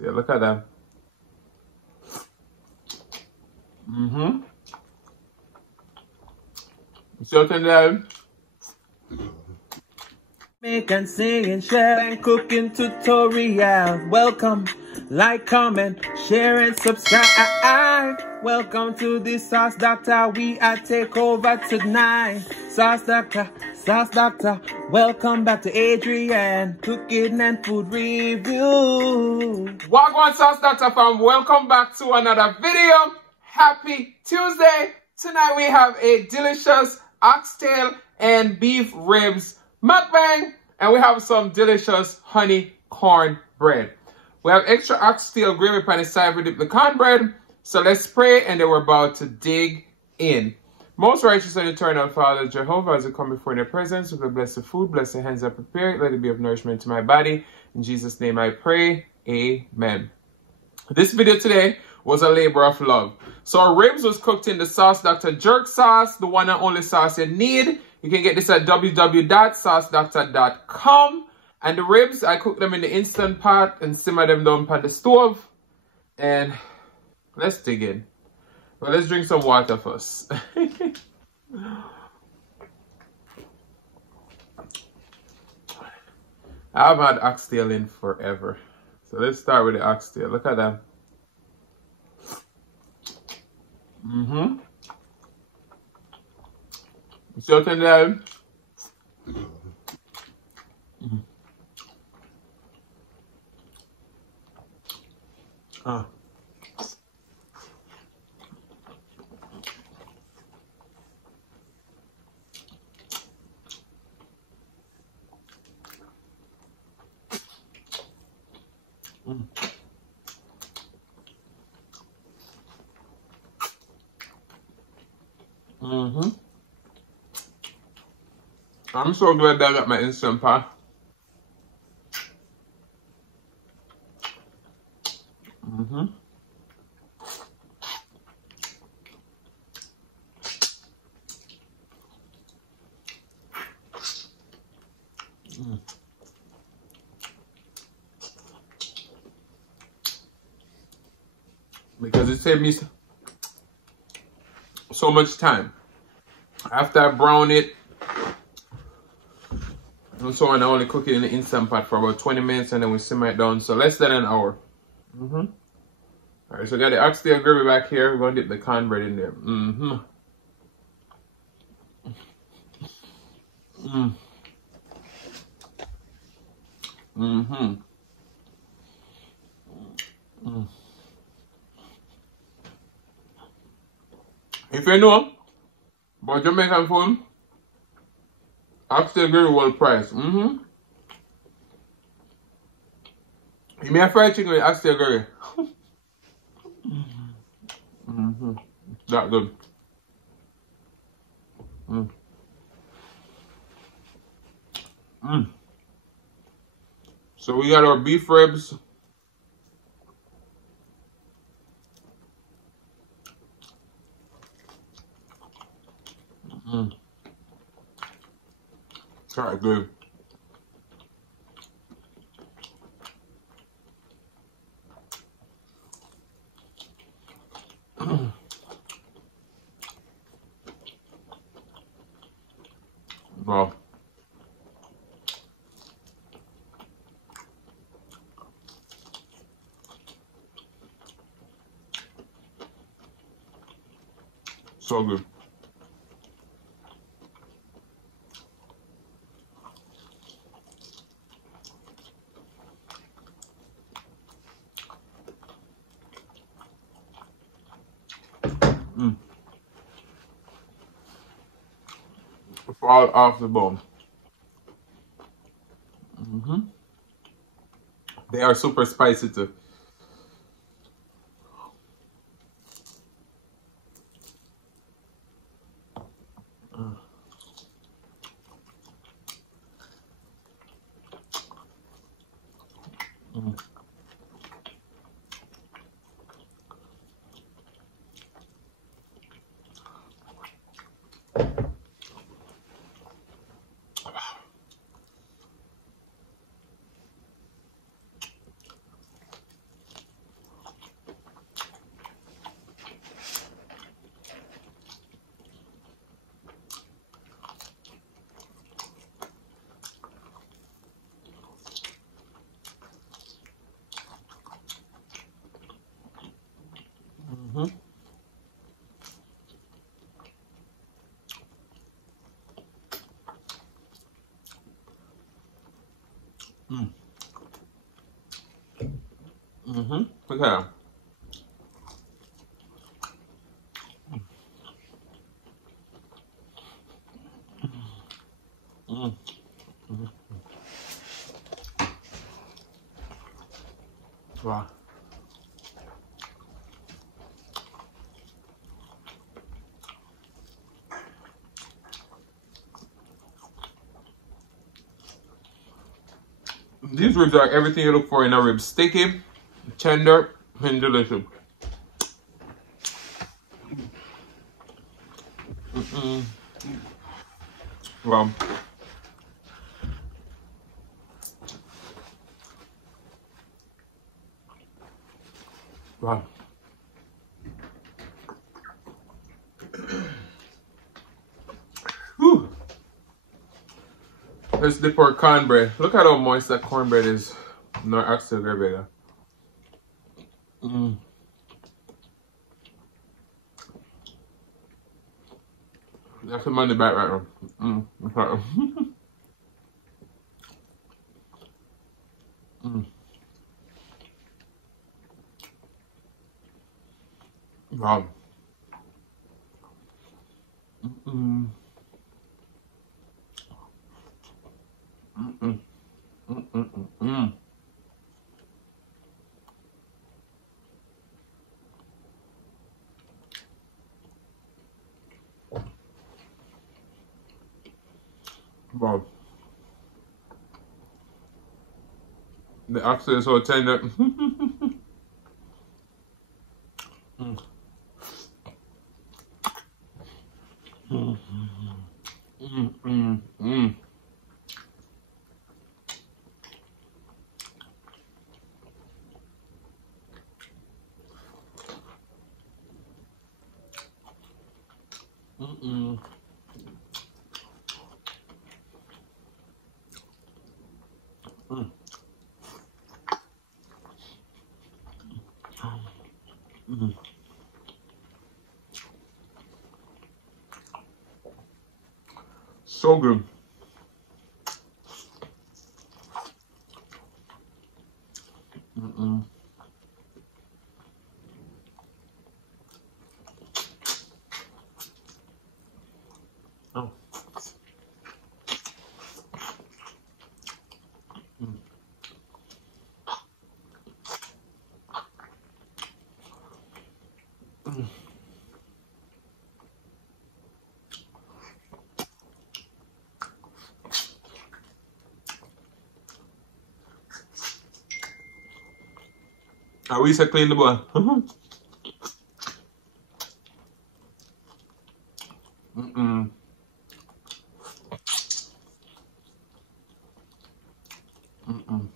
Yeah, look at that. Certain that. Make and sing and share and cooking tutorial. Welcome, like, comment, share and subscribe. Welcome to the Sauce Doctor. We are take over tonight. Sauce Doctor, Sauce Doctor. Welcome back to Adrian, cooking and food review. Wagwan Sauce Doctor fam, welcome back to another video. Happy Tuesday. Tonight we have a delicious oxtail and beef ribs mukbang, and we have some delicious honey cornbread. We have extra oxtail gravy on the side with the cornbread. So let's pray, and then we're about to dig in. Most righteous and eternal Father Jehovah, as I come before your presence with the blessed food, bless the hands I prepare, let it be of nourishment to my body. In Jesus' name I pray, amen. This video today was a labor of love. So our ribs was cooked in the Sauce Doctor jerk sauce, the one and only sauce you need. You can get this at www.saucedoctor.com. And the ribs, I cook them in the Instant Pot and simmer them down on the stove. And let's dig in. Well, let's drink some water first. I haven't had oxtail in forever. So let's start with the oxtail. Look at that. Certain that. I'm so glad that I got my Instant Pot. Because it saved me so much time. After I brown it, and so on, I only cook it in the Instant Pot for about 20 minutes and then we simmer it down. So less than an hour. Alright, so I got the oxtail gravy back here. We're going to dip the cornbread in there. If you know about Jamaican food, oxtail gravy well priced. You may have fried chicken with oxtail gravy. That good. So we got our beef ribs. It's alright, good. Wow. So good. Fall off the bone. They are super spicy too. Mm-hmm. Mm. Mm-hmm. Okay. Mm. Mm. Wow. These ribs are everything you look for in a rib. Sticky, tender, and delicious. Mm-mm. Wow. Wow. Whew. Let's dip our cornbread. Look at how moist that cornbread is. No oxtail gravy. Mm. That's the money back right now. Okay. Mm. Wow. Mm-mm. Mm-mm. Mm-mm. Wow. The oxtail is so tender. Mm. Mm. Mm. Mm. Mm. Mm. Mm. Mm. So good. Mm-mm. Oh. Mm. Mm. I wish I clean the bowl. Mm-mm. Mm-mm.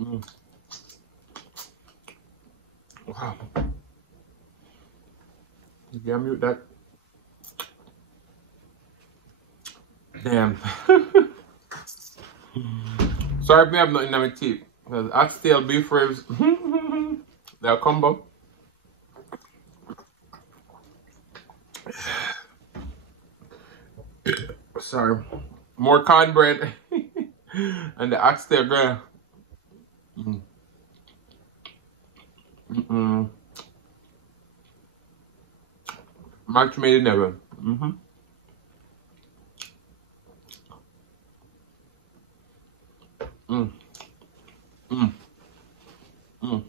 Mm. Wow. You gotta mute that. Damn. Sorry if I have nothing in my teeth. Because oxtail beef ribs, they're a combo. Sorry. More cornbread and the oxtail girl. Mm. Mm-mm. Match made in heaven. Mm-hmm. Mm. Mm. Mm.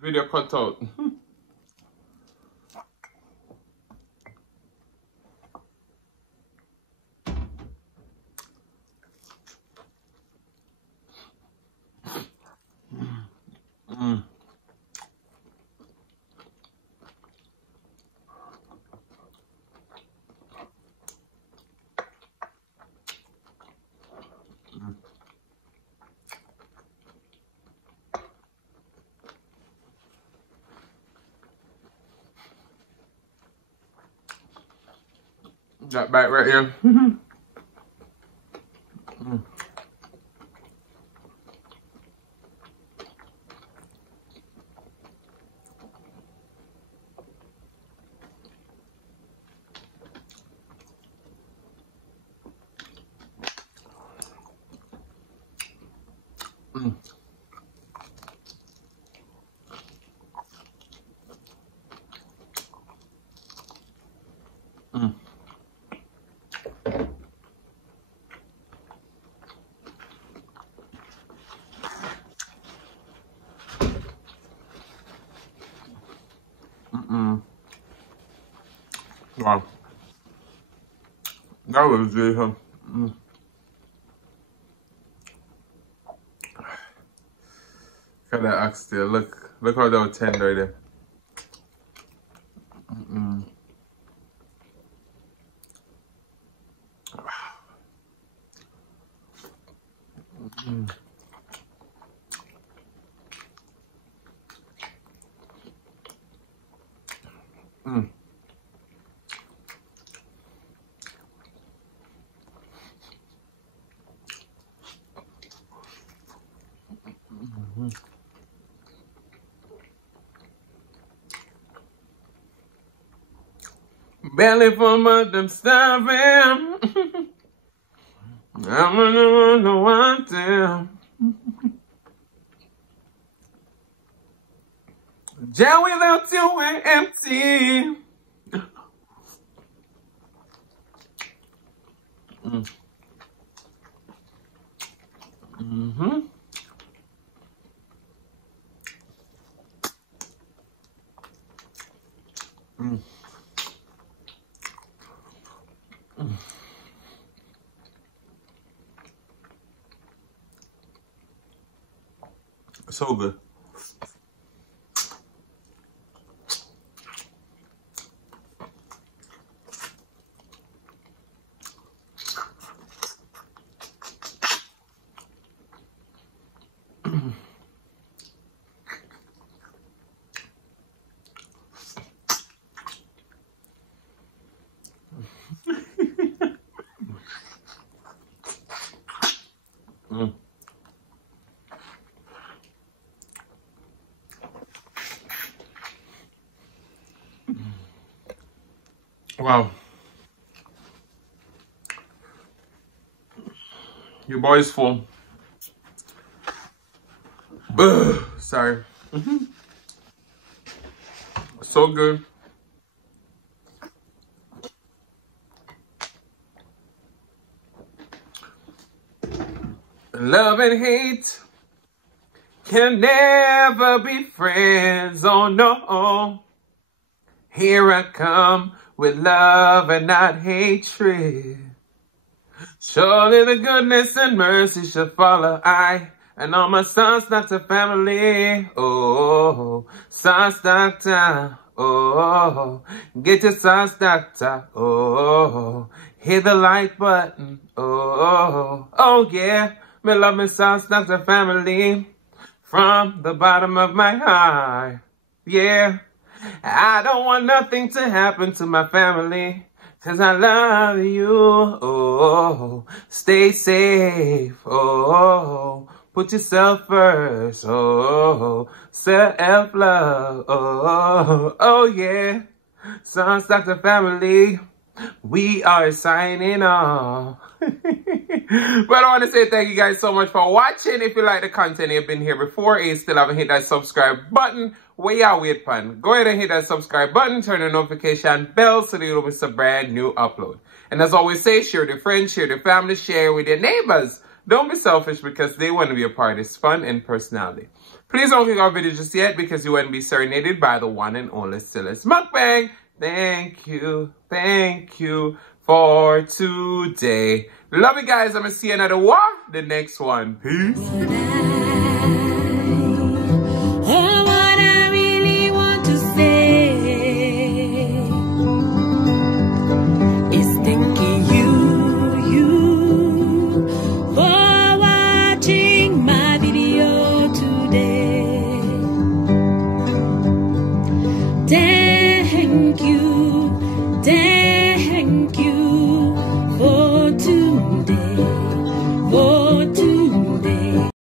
Video cut out. Mm. That bite right here. Wow. That was good, huh? Look at that oxtail. Look how that was tender there. Belly full of mud, I'm starving. I'm gonna know what to. Jail without you, we're empty. So good. Wow. Your boy's full. Sorry. So good. Love and hate can never be friends. Oh no. Here I come with love and not hatred. Surely the goodness and mercy shall follow I and all my sons, doctor family. Oh, sons, doctor. Oh, get your sons, doctor. Oh, hit the like button. Oh yeah. Me love me sons, doctor family. From the bottom of my heart. Yeah. I don't want nothing to happen to my family, 'cause I love you. Oh, stay safe. Oh, put yourself first. Oh, self-love. Oh yeah. Sons, Doctor Family, we are signing off. But I want to say thank you guys so much for watching. If you like the content, you've been here before and you still haven't hit that subscribe button, where y'all wait pan? Go ahead and hit that subscribe button, turn the notification bell so that you'll miss a brand new upload. And as always say, share with your friends, share with your family, share with your neighbors. Don't be selfish because they want to be a part of this fun and personality. Please don't click our video just yet because you want to be serenaded by the one and only TUES Mukbang. Thank you for today. Love you guys. I'm going to see you another one, the next one. Peace. Thank you.